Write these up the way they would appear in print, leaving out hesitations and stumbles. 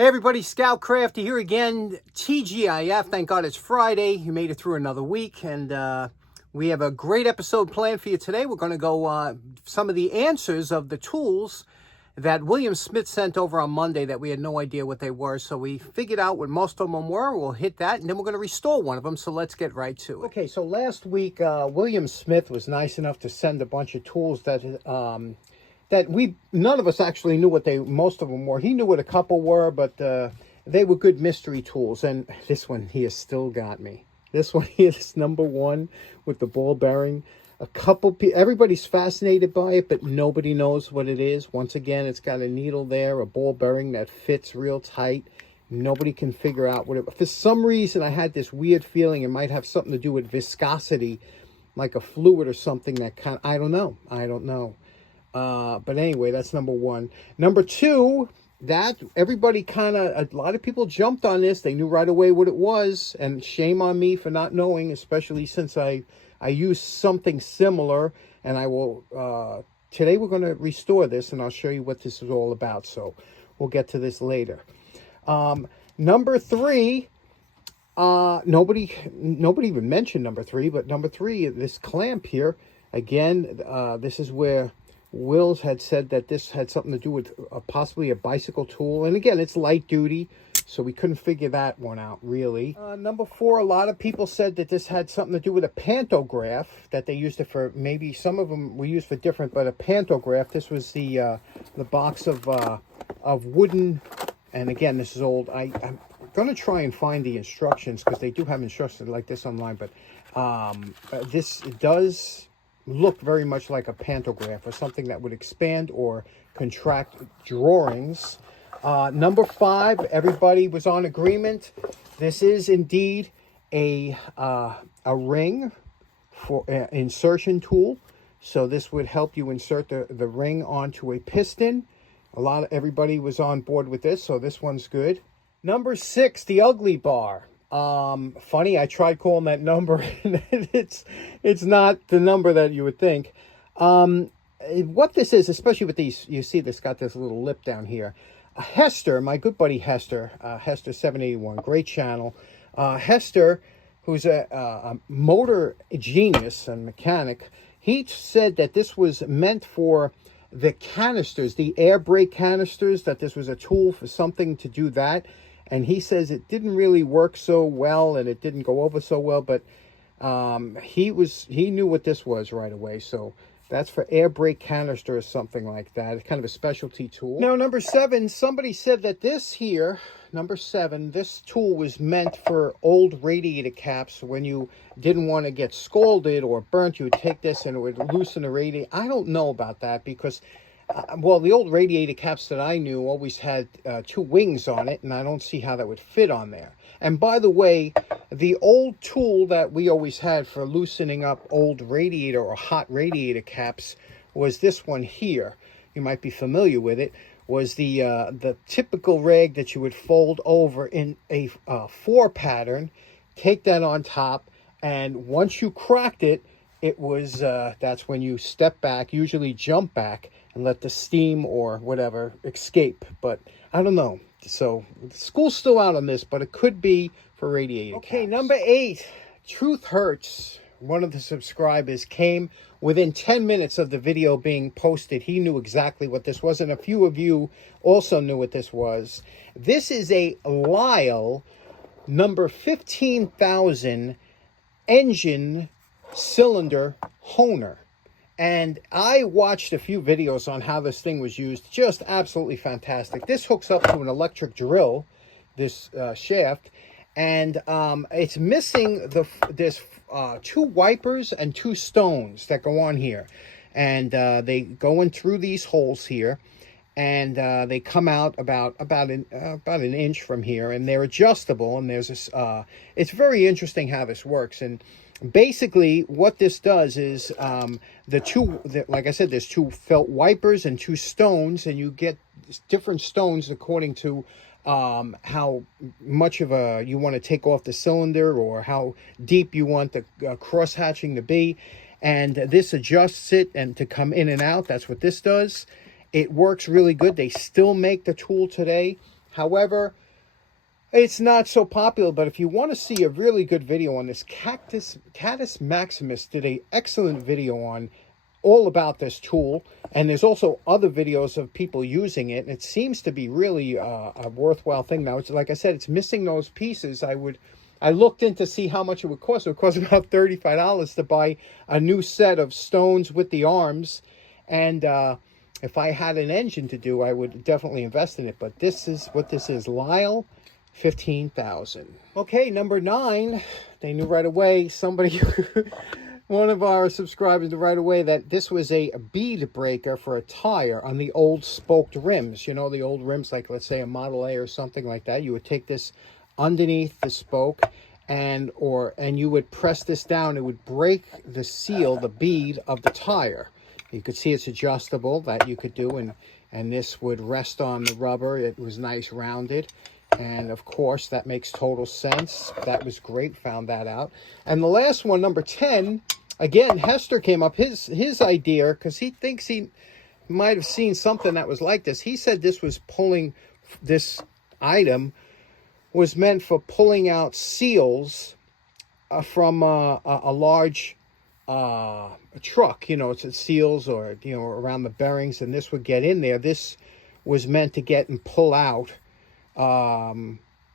Hey everybody, Scout Crafty here again. TGIF, thank God it's Friday. You made it through another week, and we have a great episode planned for you today. We're going to go some of the answers of the tools that William Smith sent over on Monday that we had no idea what they were. So we figured out what most of them were. We'll hit that, and then we're going to restore one of them. So let's get right to it. Okay, so last week, William Smith was nice enough to send a bunch of tools that none of us actually knew what most of them were. He knew what a couple were, but they were good mystery tools. And this one here still got me. This one here, this number one with the ball bearing. Everybody's fascinated by it, but nobody knows what it is. Once again, it's got a needle there, a ball bearing that fits real tight. Nobody can figure out what it. For some reason, I had this weird feeling it might have something to do with viscosity, like a fluid or something that I don't know. But anyway, that's number one. Number two, that everybody a lot of people jumped on this. They knew right away what it was, and shame on me for not knowing, especially since I used something similar, and I will, today we're going to restore this, and I'll show you what this is all about, so we'll get to this later. Number three, nobody even mentioned number three, but number three, this clamp here, again, this is where Wills had said that this had something to do with possibly a bicycle tool, and again, it's light duty, so we couldn't figure that one out, really. Number four, a lot of people said that this had something to do with a pantograph, that they used it for, maybe some of them were used for different, but a pantograph. This was the box of wooden, and again, this is old. I'm going to try and find the instructions, because they do have instructions like this online, but this does look very much like a pantograph, or something that would expand or contract drawings. Number five, everybody was on agreement. This is indeed a ring for insertion tool. So this would help you insert the ring onto a piston. Everybody was on board with this, so this one's good. Number six, the ugly bar. Funny, I tried calling that number, and it's not the number that you would think. What this is, especially with these, you see this got this little lip down here. Hester, my good buddy Hester, Hester 781, great channel. Hester, who's a motor genius and mechanic, he said that this was meant for the canisters, the air brake canisters, that this was a tool for something to do that. And he says it didn't really work so well, and it didn't go over so well, but he knew what this was right away. So that's for air brake canister or something like that. It's kind of a specialty tool. Now, number seven, somebody said that this here, number seven, this tool was meant for old radiator caps. When you didn't want to get scalded or burnt, you would take this and it would loosen the radiator. I don't know about that, because well, the old radiator caps that I knew always had two wings on it, and I don't see how that would fit on there. And by the way, the old tool that we always had for loosening up old radiator or hot radiator caps was this one here. You might be familiar with it. Was the typical rag that you would fold over in a 4 pattern, take that on top, and once you cracked it, it was that's when you step back, usually jump back, and let the steam or whatever escape. But I don't know. So school's still out on this, but it could be for radiator caps. Number 8, Truth Hurts. One of the subscribers came within 10 minutes of the video being posted. He knew exactly what this was, and a few of you also knew what this was. This is a Lyle number 15,000 engine cylinder honer. And I watched a few videos on how this thing was used. Just absolutely fantastic. This hooks up to an electric drill, this shaft, and it's missing there's 2 wipers and 2 stones that go on here, and they go in through these holes here, and they come out about an inch from here, and they're adjustable. And there's this. It's very interesting how this works. And basically, what this does is like I said, there's 2 felt wipers and 2 stones, and you get different stones according to how much of you want to take off the cylinder, or how deep you want the cross hatching to be. And this adjusts it and to come in and out. That's what this does. It works really good. They still make the tool today. However, it's not so popular, but if you want to see a really good video on this, Catus Maximus did an excellent video on all about this tool, and there's also other videos of people using it, and it seems to be really a worthwhile thing. Now, it's like I said, it's missing those pieces. I looked in to see how much it would cost. It would cost about $35 to buy a new set of stones with the arms, and if I had an engine to do, I would definitely invest in it. But this is what this is. Lyle, 15,000. Okay, number 9. They knew right away. Somebody, one of our subscribers knew right away that this was a bead breaker for a tire on the old spoked rims. You know, the old rims, like let's say a Model A or something like that. You would take this underneath the spoke and you would press this down. It would break the seal, the bead of the tire. You could see it's adjustable, that you could do, and this would rest on the rubber. It was nice, rounded. And of course, that makes total sense. That was great, found that out. And the last one, number 10, again, Hester came up, his idea, because he thinks he might have seen something that was like this. He said this was this item was meant for pulling out seals from a large truck. You know, it's seals or, you know, around the bearings, and this would get in there. This was meant to get and pull out,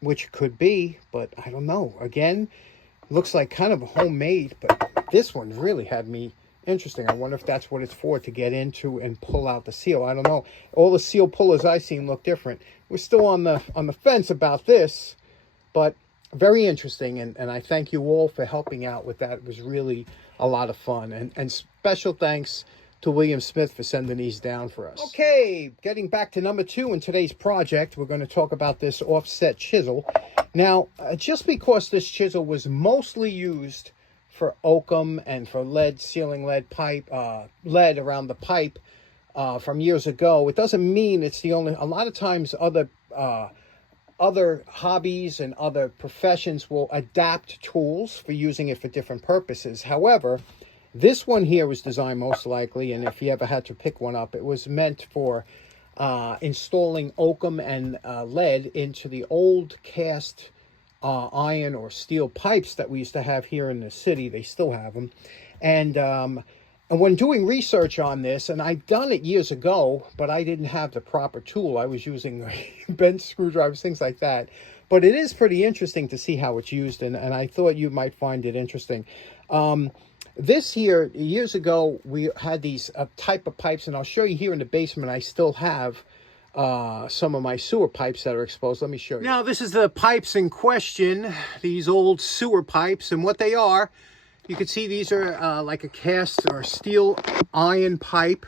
which could be, but I don't know. Again, looks like kind of homemade, but this one really had me interesting. I wonder if that's what it's for, to get into and pull out the seal. I don't know. All the seal pullers I've seen look different. We're still on the fence about this, but very interesting, and I thank you all for helping out with that. It was really a lot of fun, and special thanks to William Smith for sending these down for us. Okay, getting back to number 2 in today's project, we're going to talk about this offset chisel. Now, just because this chisel was mostly used for oakum and for sealing lead around the pipe from years ago, it doesn't mean it's the only. A lot of times other hobbies and other professions will adapt tools for using it for different purposes. However, this one here was designed most likely, and if you ever had to pick one up, it was meant for installing oakum and lead into the old cast iron or steel pipes that we used to have here in the city. They still have them. And when doing research on this, and I'd done it years ago, but I didn't have the proper tool. I was using bent screwdrivers, things like that. But it is pretty interesting to see how it's used, and I thought you might find it interesting. This here, years ago, we had these type of pipes, and I'll show you here in the basement. I still have some of my sewer pipes that are exposed. Let me show you. Now, this is the pipes in question, these old sewer pipes, and what they are. You can see these are like a cast or steel iron pipe,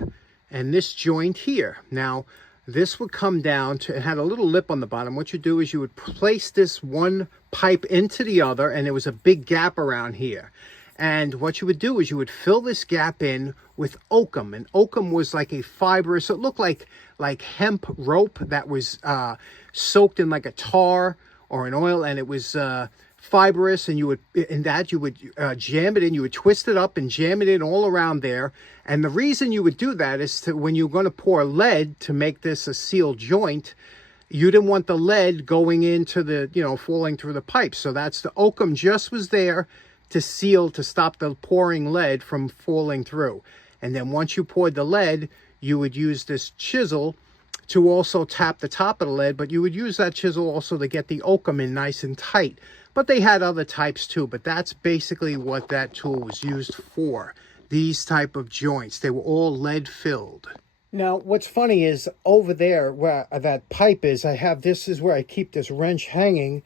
and this joint here. Now, this would come down to, it had a little lip on the bottom. What you do is you would place this one pipe into the other, and there was a big gap around here. And what you would do is you would fill this gap in with oakum. And oakum was like a fibrous, it looked like hemp rope that was soaked in like a tar or an oil, and it was fibrous, and you would jam it in. You would twist it up and jam it in all around there. And the reason you would do that is to, when you're going to pour lead to make this a sealed joint, you didn't want the lead going into the, falling through the pipe. So that's the oakum just was there to seal, to stop the pouring lead from falling through. And then once you poured the lead, you would use this chisel to also tap the top of the lead, but you would use that chisel also to get the oakum in nice and tight. But they had other types too, but that's basically what that tool was used for. These type of joints, they were all lead filled. Now, what's funny is over there where that pipe is, this is where I keep this wrench hanging.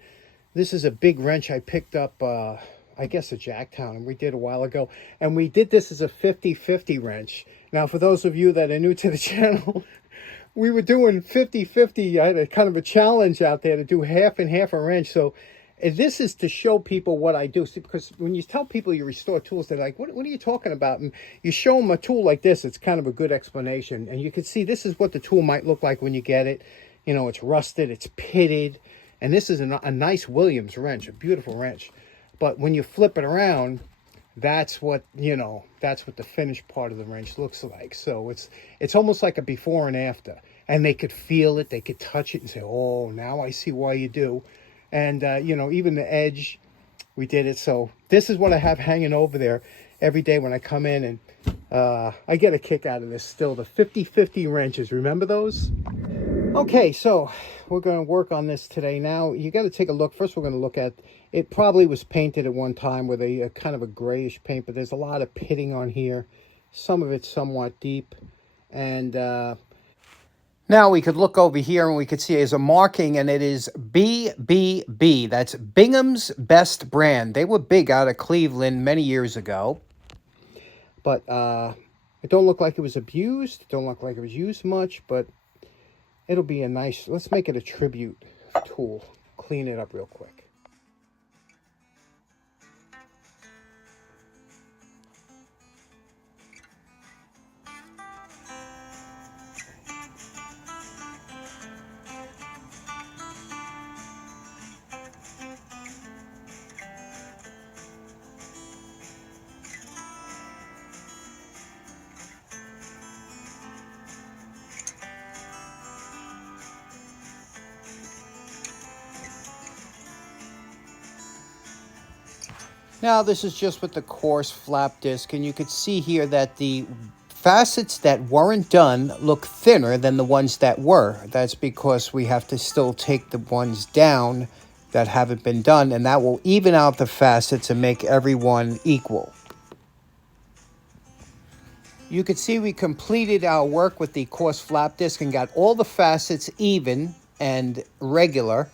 This is a big wrench I picked up, I guess a Jacktown, and we did a while ago. And we did this as a 50-50 wrench. Now, for those of you that are new to the channel, we were doing 50-50. I had a kind of a challenge out there to do half and half a wrench. So this is to show people what I do. See, because when you tell people you restore tools, they're like, what are you talking about? And you show them a tool like this, it's kind of a good explanation. And you can see this is what the tool might look like when you get it. It's rusted, it's pitted. And this is a nice Williams wrench, a beautiful wrench. But when you flip it around, that's what the finished part of the wrench looks like. So it's almost like a before and after. and they could feel it, they could touch it and say, oh, now I see why you do. And, you know, even the edge, we did it. So this is what I have hanging over there every day when I come in, and I get a kick out of this still. The 50-50 wrenches, remember those? Okay, so we're going to work on this today. Now, you got to take a look. First, we're going to look at, it probably was painted at one time with a kind of a grayish paint, but there's a lot of pitting on here. Some of it's somewhat deep. And now we could look over here and we could see there's a marking, and it is BBB. That's Bingham's Best Brand. They were big out of Cleveland many years ago. But it don't look like it was abused. It don't look like it was used much, but it'll be a nice, let's make it a tribute tool. Clean it up real quick. Now this is just with the coarse flap disc, and you could see here that the facets that weren't done look thinner than the ones that were. That's because we have to still take the ones down that haven't been done, and that will even out the facets and make everyone equal. You could see we completed our work with the coarse flap disc and got all the facets even and regular.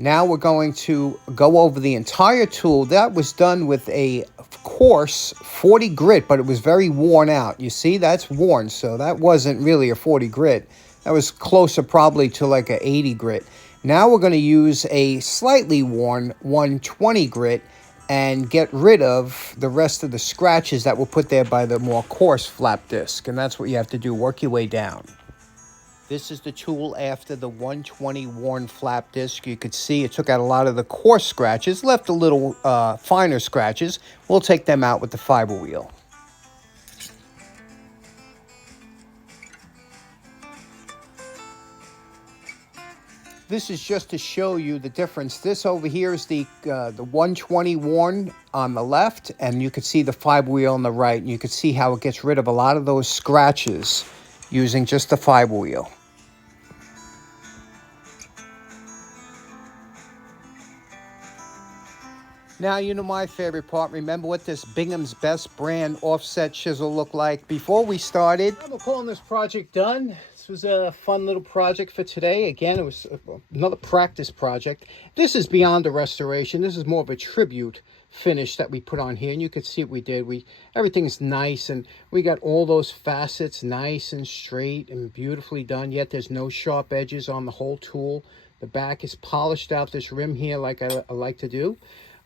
Now we're going to go over the entire tool. That was done with a coarse 40 grit, but it was very worn out. You see, that's worn, so that wasn't really a 40 grit. That was closer probably to like a 80 grit. Now we're going to use a slightly worn 120 grit and get rid of the rest of the scratches that were put there by the more coarse flap disc. And that's what you have to do, work your way down. This is the tool after the 120 worn flap disc. You could see it took out a lot of the coarse scratches, left a little finer scratches. We'll take them out with the fiber wheel. This is just to show you the difference. This over here is the 120 worn on the left, and you could see the fiber wheel on the right. And you could see how it gets rid of a lot of those scratches using just the fiber wheel. Now, you know my favorite part. Remember what this Bingham's Best Brand offset chisel looked like before we started? I'm calling this project done. This was a fun little project for today. Again, it was another practice project. This is beyond a restoration. This is more of a tribute finish that we put on here, and you can see what we did. Everything's nice, and we got all those facets nice and straight and beautifully done, yet there's no sharp edges on the whole tool. The back is polished out, this rim here, like I like to do.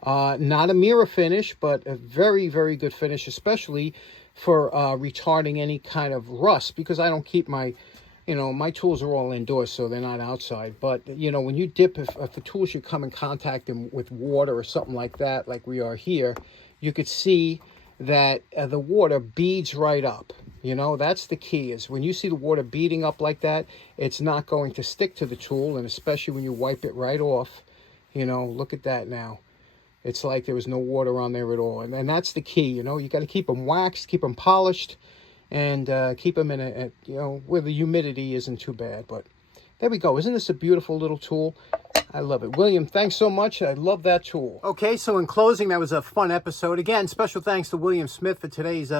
Not a mirror finish, but a very, very good finish, especially for retarding any kind of rust, because I don't keep my, my tools are all indoors, so they're not outside. But, when you dip, if the tool should come in contact with water or something like that, like we are here, you could see that the water beads right up. That's the key, is when you see the water beading up like that, it's not going to stick to the tool, and especially when you wipe it right off, look at that now. It's like there was no water on there at all. And that's the key, you got to keep them waxed, keep them polished, and keep them in where the humidity isn't too bad. But there we go. Isn't this a beautiful little tool? I love it. William, thanks so much. I love that tool. Okay, so in closing, that was a fun episode. Again, special thanks to William Smith for today's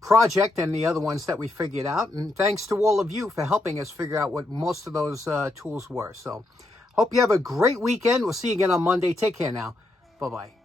project and the other ones that we figured out. And thanks to all of you for helping us figure out what most of those tools were. So hope you have a great weekend. We'll see you again on Monday. Take care now. Bye-bye.